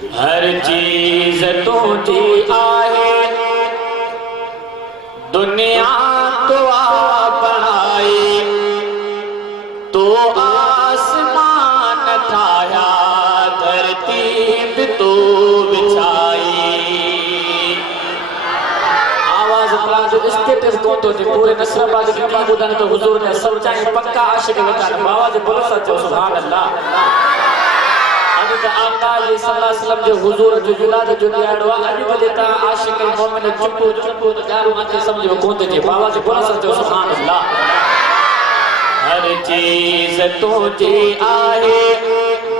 हर चीज तुझी आहे, दुनिया तो बनाई, तो आसमान ठाया, धरती भी तो बिछाई। आवाज पला जो स्टेटस कोन तो पूरे नसराबाद की की बुधाने तो हुजूर ने सच्चाई पक्का आशिक वकान आवाज बोलो सच्चो सुभान अल्लाह। आका सल्लल्लाहु अलैहि वसल्लम जो हुजूर जो मिलाद जो ॾियारो आहे अॼु बि ता आशिक मोमिन चुप चुप तो ॾियारो माथे समझो कोन थी आवाज बोलो सच्चो सुभान अल्लाह। हर चीज तुझी आहे,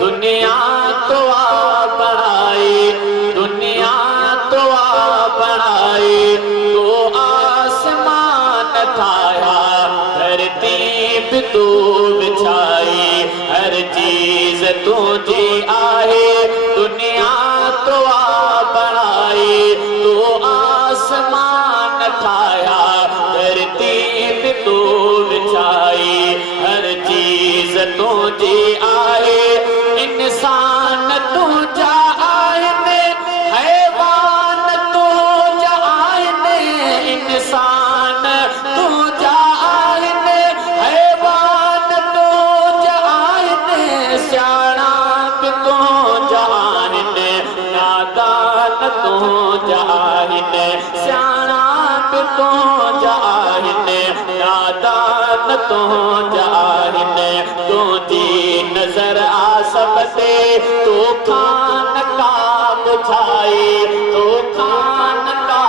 दुनिया तो बनाई, दुनिया तो बनाई, तो आसमान ठाया, धरती भी तो बिछाई। हर चीज तुझी आहे, दुनिया तो बनाई, तो आसमान ठाया, धरती भी तो बिछाई। हर चीज तुझी आहे, इंसान तुझा आईने, हैवान तुझा आईने, इंसान तुझा आईने, हैवान तुझा आईने, स्याणा भी तुझा आईने, नादान तुझा आईने, स्याणा भी तुझा आईने, नादान तुझा आईने। तुझी नजर आ सबते, तो खान का बुझाई, तो खान का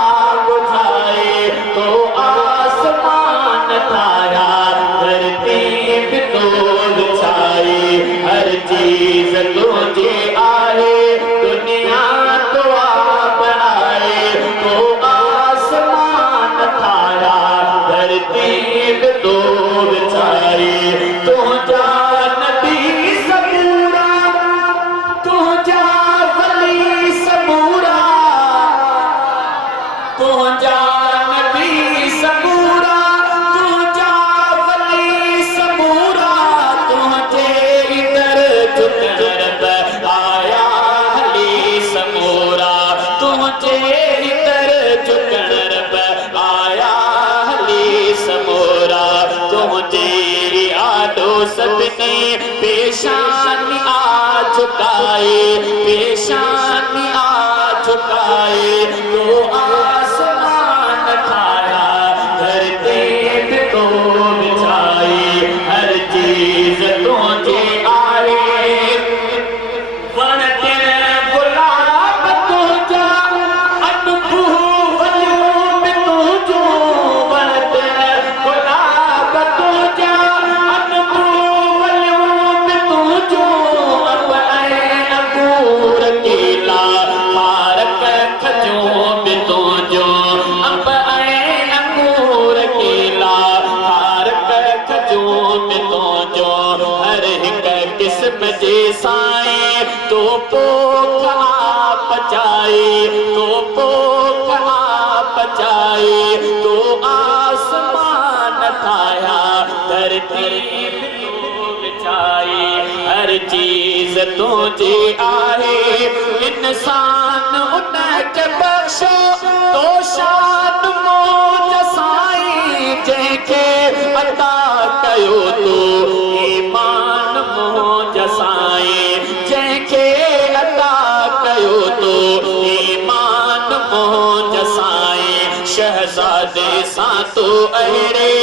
बुझाई, तो आसमान ठाया, धरती भी तो बिछाई। हर चीज तुझी आहे, दुनिया तो बनाए, तो आसमान ठाया, धरती भी तो बिछाई। तुझा नबी सबूरा, तुझा वली सबूरा, तुझा नबी सबूरा, तुझा वली सबूरा, तुझे इधर झुकरब आया हली समूरा, तुझे इधर झुकरब आया हली समूरा। तुझे आडो सबने पेशानी आ झुकाए, पेशानी आ झुकाए, तो आसमान ठाया, धरती भी तो बिछाई। हर चीज तुझे आए, वन तेरे गुलाब तुझा, अनबू वलूम तुझो, वन तेरे गुलाब तुझा, अनबू वलूम तुझो, अब ऐ अंगूर कीला, पारक खजो भी तुझो, अब ऐ अंगूर कीला, पारक खजो भी तुझो। हर हिक किस्म जे साए, तो पोख आप बचाए, तो पोख आप बचाए, तो आसमान ठाया, धरती भी तो बिछाई। हर चीज तुझी आहे, इंसान उनके बख्शो, तो शान मौज साई, जंहिंखे अता कयो तो ईमान मौज साई, जंहिंखे अता कयो तो ईमान मौज साई। शहजादे सां तो अहिड़े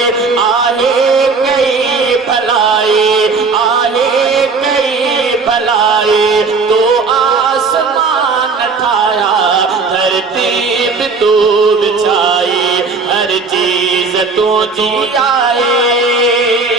आहे कई भलाई, आहे कई भलाई, तो आसमान ठाया, धरती भी तो बिछाई। हर चीज तुझी आए।